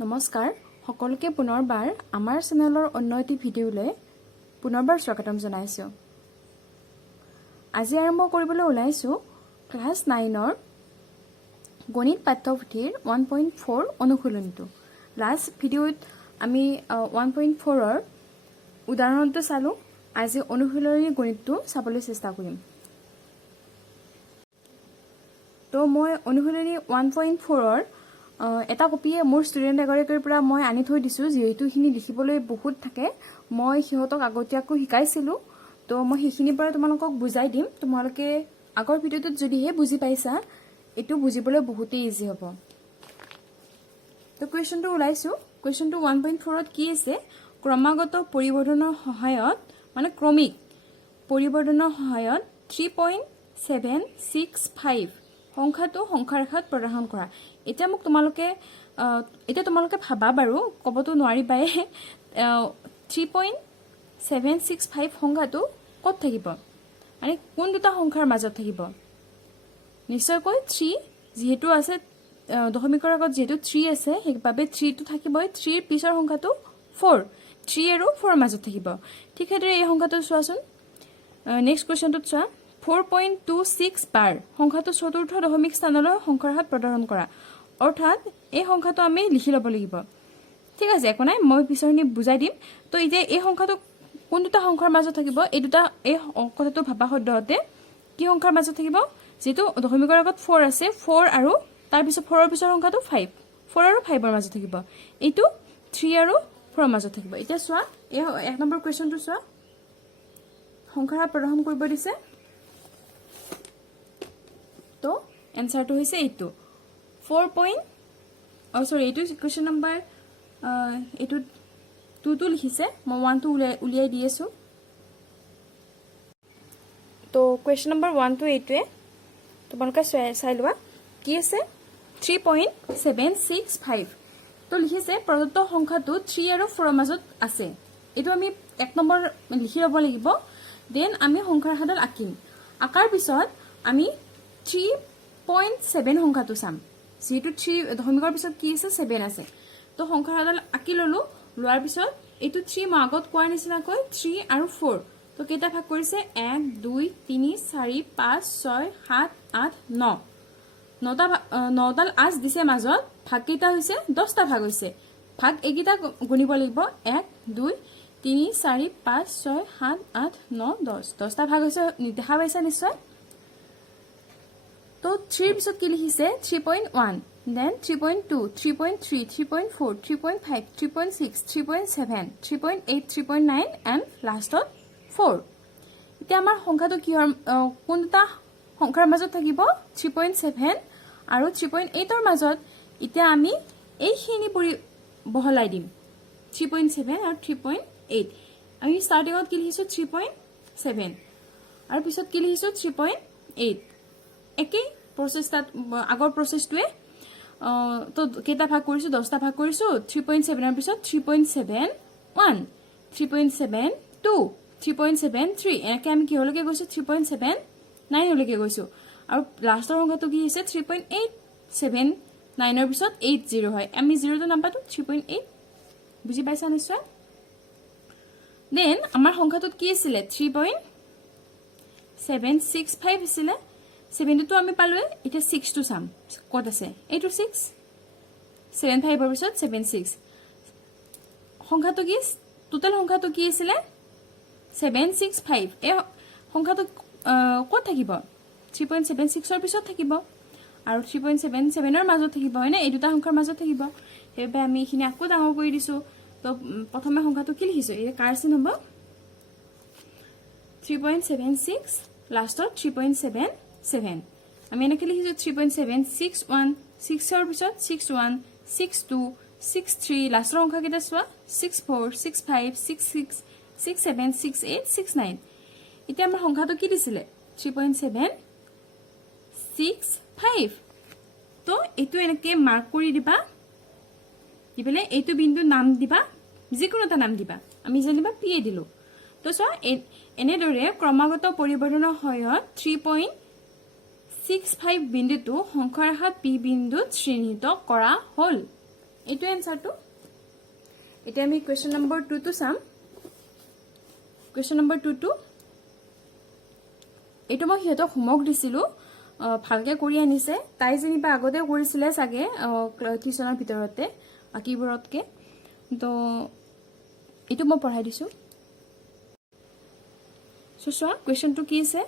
নমস্কাৰ সকলোকে পুনৰবাৰ আমাৰ চেনেলৰ অন্য এটি ভিডিঅ'লৈ পুনৰবাৰ স্বাগতম জনাইছোঁ। আজি আৰম্ভ কৰিবলৈ ওলাইছোঁ ক্লাছ 9ৰ গণিত পাঠ্যপুথিৰ 1.4 অনুশীলনীটো। লাষ্ট ভিডিঅ'ত আমি 1.4ৰ উদাহৰণটো চালোঁ। আজি অনুশীলনী গণিতটো চাবলৈ চেষ্টা কৰিম। তো মই অনুশীলনী 1.4ৰ এটা কপিয়ে মোৰ ষ্টুডেণ্ট এগৰাকীৰ পৰা মই আনি থৈ দিছোঁ, যিহেতু এইখিনি লিখিবলৈ বহুত থাকে। মই সিহঁতক আগতীয়াকৈ শিকাইছিলোঁ, তো মই সেইখিনিৰ পৰা তোমালোকক বুজাই দিম। তোমালোকে আগৰ ভিডিঅ'টোত যদিহে বুজি পাইছা, এইটো বুজিবলৈ বহুতেই ইজি হ'ব। তো কুৱেশ্যনটো ওলাইছোঁ। কুৱেশ্যনটো 1.4ত কি আছে? ক্ৰমাগত পৰিৱৰ্ধনৰ সহায়ত মানে ক্ৰমিক পৰিৱৰ্ধনৰ সহায়ত 3.765 সংখ্যাটো সংখ্যা ৰেখাত প্ৰদৰ্শন কৰা। এতিয়া তোমালোকে ভাবা বাৰু, ক'বতো নোৱাৰিবাই 3.765 সংখ্যাটো ক'ত থাকিব, মানে কোন দুটা সংখ্যাৰ মাজত থাকিব? নিশ্চয়কৈ 3 যিহেতু আছে, দশমিকৰ আগত যিহেতু 3 আছে, সেইবাবে 3টো থাকিবই। 3ৰ পিছৰ সংখ্যাটো 4, 3 আৰু 4ৰ মাজত থাকিব। ঠিক সেইদৰে এই সংখ্যাটো চোৱাচোন। নেক্সট কুৱেশ্যনটোত চোৱা। 4.26 বাৰ সংখ্যাটো চতুৰ্থ দশমিক স্থানলৈ সংখ্যাৰ হাত প্ৰদৰ্শন কৰা। অৰ্থাৎ এই সংখ্যাটো আমি লিখি ল'ব লাগিব। ঠিক আছে, একো নাই, মই পিছৰখিনি বুজাই দিম। তো এতিয়া এই সংখ্যাটো কোন দুটা সংখ্যাৰ মাজত থাকিব? এই কথাটো ভাবা সদ্যহতে কি সংখ্যাৰ মাজত থাকিব? যিটো দশমিকৰ আগত 4 আছে, 4 আৰু তাৰপিছত 4ৰ পিছৰ সংখ্যাটো 5, 4 আৰু 5ৰ মাজত থাকিব। এইটো 3 আৰু 4ৰ মাজত থাকিব। এতিয়া চোৱা, এই 1 নম্বৰ কুৱেশ্যনটো চোৱা। সংখ্যাৰ হাত প্ৰদৰ্শন কৰিব দিছে। তো এনচাৰটো হৈছে এইটো এইটো কুৱেশ্যন নম্বৰ এইটো 2টো লিখিছে, মই 1টো উলিয়াই দি আছোঁ। তো কুৱেশ্যন নম্বৰ 1টো এইটোৱে, তোমালোকে চাই লোৱা কি আছে। 3.765 তো লিখিছে প্ৰদত্ত সংখ্যাটো 3 আৰু 4ৰ মাজত আছে। এইটো আমি 1 নম্বৰ লিখি ল'ব লাগিব। দেন আমি সংখ্যাৰ হাতত আঁকিম। আঁকাৰ পিছত আমি 3.7 সংখ্যাটো চাম, যিহেতু 3 দশমিকৰ পিছত কি আছে, 7 আছে। তো সংখ্যাৰ হাতত আঁকি ল'লো। লোৱাৰ পিছত এইটো 3 মই আগত কোৱাৰ নিচিনাকৈ 3 আৰু 4 তো কেইটা ভাগ কৰিছে? 1 2 3 4 5 6 7 8 9 9ডাল আঁচ দিছে মাজত। ভাগ কেইটা হৈছে? 10টা ভাগ হৈছে। ভাগ এইকেইটা গণিব লাগিব। 1 2 3 4 5 6 7 8 9 10 10টা ভাগ হৈছে। দেখা পাইছা নিশ্চয়। তো 3ৰ পিছত কি লিখিছে? 3.1, দেন 3.2, 3.3, 3.4, 3.5, 3.6, 3.7, 3.8, 3.9 এণ্ড লাষ্টত 4। এতিয়া আমাৰ সংখ্যাটো কিহৰ কোন দুটা সংখ্যাৰ মাজত থাকিব? 3.7 আৰু 3.8ৰ মাজত। এতিয়া আমি এইখিনি বহলাই দিম, 3.7 আৰু 3.8। আমি ষ্টাৰ্টিঙত কি লিখিছোঁ? 3.7 আৰু পিছত কি লিখিছোঁ? 3.8। একেই প্ৰচেষ্টাত আগৰ প্ৰচেছটোৱে। তো কেইটা ভাগ কৰিছোঁ? 10টা ভাগ কৰিছোঁ। 3.7ৰ পিছত 3.71, 3.72, 3.73, এনেকৈ আমি কিহলৈকে গৈছোঁ? 3.79লৈকে গৈছোঁ। আৰু লাষ্টৰ সংখ্যাটো কি হৈছে? 3.879ৰ পিছত 80 হয়। আমি 0টো নাম্বাৰটো 3.8 বুজি পাইছা নিশ্চয়। দেন আমাৰ সংখ্যাটোত কি আছিলে? 3.765 আছিলে। 7টো আমি পালোৱে। এতিয়া 6টো চাম ক'ত আছে। এইটো 6, 75ৰ পিছত 76। সংখ্যাটো কি? টোটেল সংখ্যাটো কি আছিলে? 765। এই সংখ্যাটো ক'ত থাকিব? 3.76ৰ পিছত থাকিব আৰু 3.77ৰ মাজত থাকিব, হয়নে? এই দুটা সংখ্যাৰ মাজত থাকিব। সেইবাবে আমি এইখিনি আকৌ ডাঙৰ কৰি দিছোঁ। তো প্ৰথমে সংখ্যাটো কি লিখিছোঁ? এই কাৰ চিন হ'ব? 3.76, লাষ্টত 3.77। আমি এনেকৈ লিখিছোঁ 3.761, 6ৰ পিছত 61, 62, 63, লাষ্টৰ সংখ্যা কেইটা চোৱা। 64, 65, 66, 67, 68, 69। এতিয়া আমাৰ সংখ্যাটো কি দিছিলে? 3.765। তো এইটো এনেকৈ মাৰ্ক কৰি দিবা। দি পেলাই এইটো বিন্দু নাম দিবা, যিকোনো এটা নাম দিবা। আমি যেনিবা পি এ দিলোঁ। তো চোৱা, এনেদৰে ক্ৰমাগত পৰিৱৰ্তনৰ সহায়ত 3.65 বিন্দুটো সংখ্যাৰ হাত পি বিন্দুত চিহ্নিত কৰা হ'ল। এইটো এনসাৰটো এতিয়া আমি কোৱেশ্চন নম্বৰ 2 টো চাম কোৱেশ্চন নম্বৰ 2 টো এইটো মই হিহঁতক হোমৱৰ্ক দিছিলো ভালকে কৰি আনিছে তাই যেনিবা আগতে কৰিছিলে চাগে টিউচনৰ ভিতৰতে কিবোৰ্ডতকে তো এইটো মই পঢ়াই দিছো সো কোৱেশ্চনটো কি আছে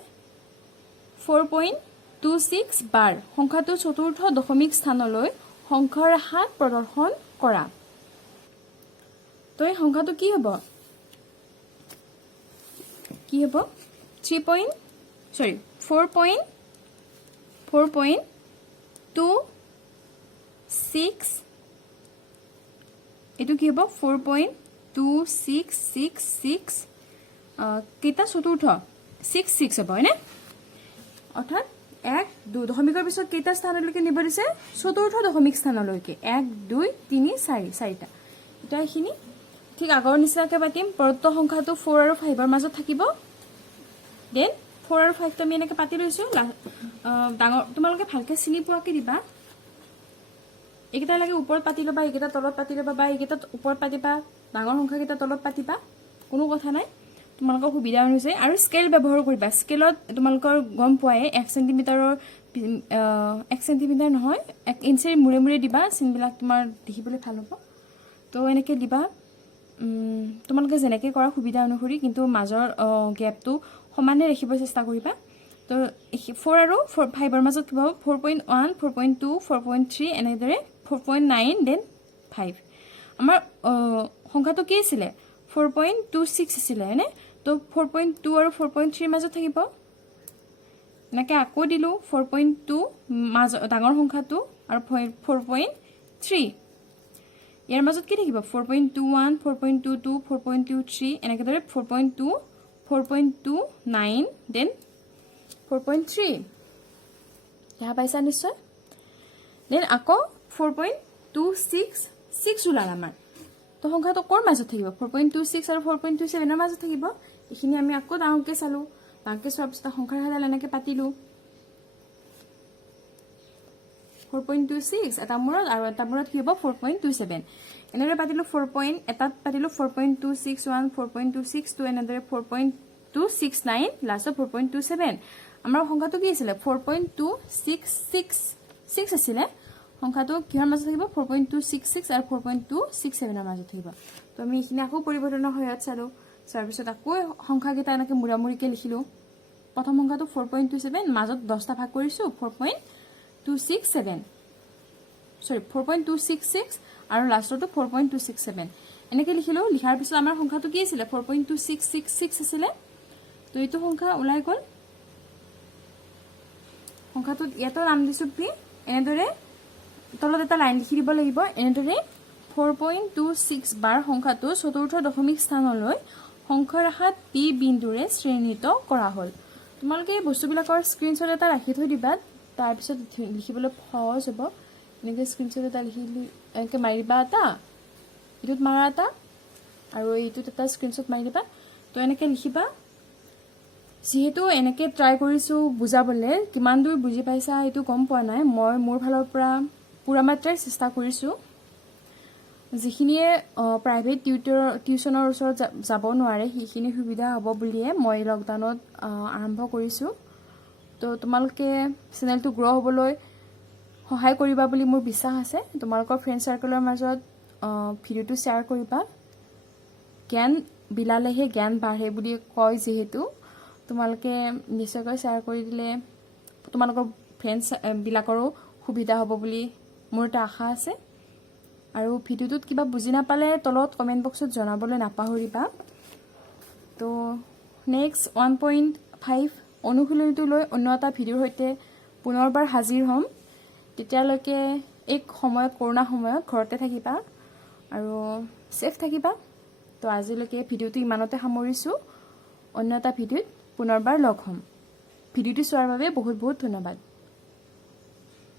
4.26 বাৰ সংখ্যাটো চতুৰ্থ দশমিক স্থানলৈ সংখ্যাৰ হাত প্ৰদৰ্শন কৰা তো এই সংখ্যাটো কি হ'ব 4.26 এইটো কি হ'ব 4.2666 কেইটা চতুৰ্থ 66 হ'ব হয়নে অৰ্থাৎ 1 2 দশমিকৰ পিছত কেইটা স্থানলৈকে নিব দিছে চতুৰ্থ দশমিক স্থানলৈকে 1 2 3 4 চাৰিটা এটা এখিনি ঠিক আগৰ নিচিনাকৈ পাতিম প্ৰদত্ত সংখ্যাটো 4 আৰু 5 ৰ মাজত থাকিব দেন 4 আৰু 5 টো আমি এনেকৈ পাতি লৈছো ডাঙৰ তোমালোকে ভালকৈ চিনি পোৱাকৈ দিবা এইকেইটা লাগে ওপৰত পাতি ল'বা এইকেইটা তলত পাতি ল'বা বা এইকেইটা ওপৰত পাতিবা ডাঙৰ সংখ্যাকেইটা তলত পাতিবা কোনো কথা নাই তোমালোকৰ সুবিধা অনুযায়ী আৰু স্কেল ব্যৱহাৰ কৰিবা স্কেলত তোমালোকৰ গম পোৱাই 1 সেন্টিমিটাৰৰ 1 সেন্টিমিটাৰ নহয় 1 ইঞ্চিৰ মুৰে মুৰে দিবা চিনবিলাক তোমাৰ দেখিবলৈ ভাল হ'ব তো এনেকৈ দিবা তোমালোকে যেনেকৈ কৰা সুবিধা অনুসৰি কিন্তু মাজৰ গ্যাপটো সমানে ৰাখিব চেষ্টা কৰিবা তো 4 আৰু 5 ৰ মাজত কিবা 4.1 4.2 4.3 এনেদৰে 4.9 দেন 5 আমাৰ সংখ্যাটো কি আছিল 4.26 আছিল হয়নে তো 4.2 আৰু 4.3 ৰ মাজত থাকিব এনেকৈ আকৌ দিলো 4.2 মাজ ডাঙৰ সংখ্যাটো আৰু 4.3 ইয়াৰ মাজত কি থাকিব 4.21 4.22 4.23 এনেকৈ দৰে 4.2 4.29 দেন 4.3 দেখা পাইছা নিশ্চয় দেন আকৌ 4.266 ওলাল আমাৰ তো সংখ্যাটো ক'ৰ মাজত থাকিব 4.26 আৰু 4.27 ৰ মাজত থাকিব এইখিনি আমি আকৌ ডাঙৰকৈ চালো ডাঙৰকৈ চোৱাৰ পিছত সংখ্যাৰ হাতল এনেকৈ পাতিলো 4.26 এটা মূৰত আৰু এটা মূৰত কি হ'ব 4.27 এনেদৰে পাতিলো 4. এটাত পাতিলো 4.261 4.262 এনেদৰে 4.269 লাষ্টত 4.27 আমাৰ সংখ্যাটো কি আছিল 4.2666 আছিল সংখ্যাটো কিহৰ মাজত থাকিব 4.266 আৰু 4.267 ৰ মাজত থাকিব তো আমি এইখিনি আকৌ পৰিৱৰ্তনৰ সহায়ত চালো তাৰ পিছত আকৌ সংখ্যাকেইটা এনেকৈ মুৰামুৰিকৈ লিখিলো প্ৰথম সংখ্যাটো 4.27 মাজত 10টা ভাগ কৰিছো 4.267 সৰি 4.266 আৰু লাষ্টটো 4.267 এনেকৈ লিখিলো লিখাৰ পিছত আমাৰ সংখ্যাটো কি আছিল 4.2666 আছিল তো এইটো সংখ্যা ওলাই গ'ল সংখ্যাটো ইয়াতো নাম দিছো পি এনেদৰে তলত এটা লাইন লিখি দিব লাগিব এনেদৰে 4.26 বাৰ সংখ্যাটো চতুৰ্থ দশমিক স্থানলৈ সংখ্যাৰ হাত পি বিন্দুৰে শ্ৰেণীত কৰা হ'ল তোমালোকে এই বস্তুবিলাকৰ স্ক্ৰীনশ্বট এটা ৰাখি থৈ দিবা তাৰ পিছত লিখিবলৈ সহজ হ'ব এনেকৈ স্ক্ৰীনশ্বট এটা লিখি এনেকৈ মাৰিবা এটা এইটোত মাৰা এটা আৰু এইটোত এটা স্ক্ৰীনশ্বট মাৰি দিবা তো এনেকৈ লিখিবা যিহেতু এনেকৈ ট্ৰাই কৰিছো বুজাবলৈ কিমান দূৰ বুজি পাইছা এইটো গম পোৱা নাই মই মোৰ ফালৰ পৰা পুৰা মাত্ৰাৰ চেষ্টা কৰিছো যিখিনিয়ে প্ৰাইভেট টিউচনৰ ওচৰত যাব নোৱাৰে সেইখিনি সুবিধা হ'ব বুলিয়ে মই লকডাউনত আৰম্ভ কৰিছো তো তোমালোকে চেনেলটো গ্ৰ' হ'বলৈ সহায় কৰিবা বুলি মোৰ বিশ্বাস আছে তোমালোকৰ ফ্ৰেণ্ড সাৰ্কেলৰ মাজত ভিডিঅ'টো শ্বেয়াৰ কৰিবা জ্ঞান বিলালেহে জ্ঞান বাঢ়ে বুলি কয় যিহেতু তোমালোকে নিশ্চয়কৈ শ্বেয়াৰ কৰি দিলে তোমালোকৰ ফ্ৰেণ্ডছ বিলাকৰো সুবিধা হ'ব বুলি মোৰ এটা আশা আছে আৰু ভিডিঅ'টোত কিবা বুজি নাপালে তলত কমেন্ট বক্সত জনাবলৈ নাপাহৰিবা তো নেক্সট 1.5 অনুশীলনীটো লৈ অন্য এটা ভিডিঅ'ৰ সৈতে পুনৰবাৰ হাজিৰ হ'ম তেতিয়ালৈকে এক সময়ত কৰোনা সময়ত ঘৰতে থাকিবা আৰু সেফ থাকিবা তো আজিলৈকে ভিডিঅ'টো ইমানতে সামৰিছো অন্য এটা ভিডিঅ'ত পুনৰবাৰ লগ হ'ম ভিডিঅ'টো চোৱাৰ বাবে বহুত বহুত ধন্যবাদ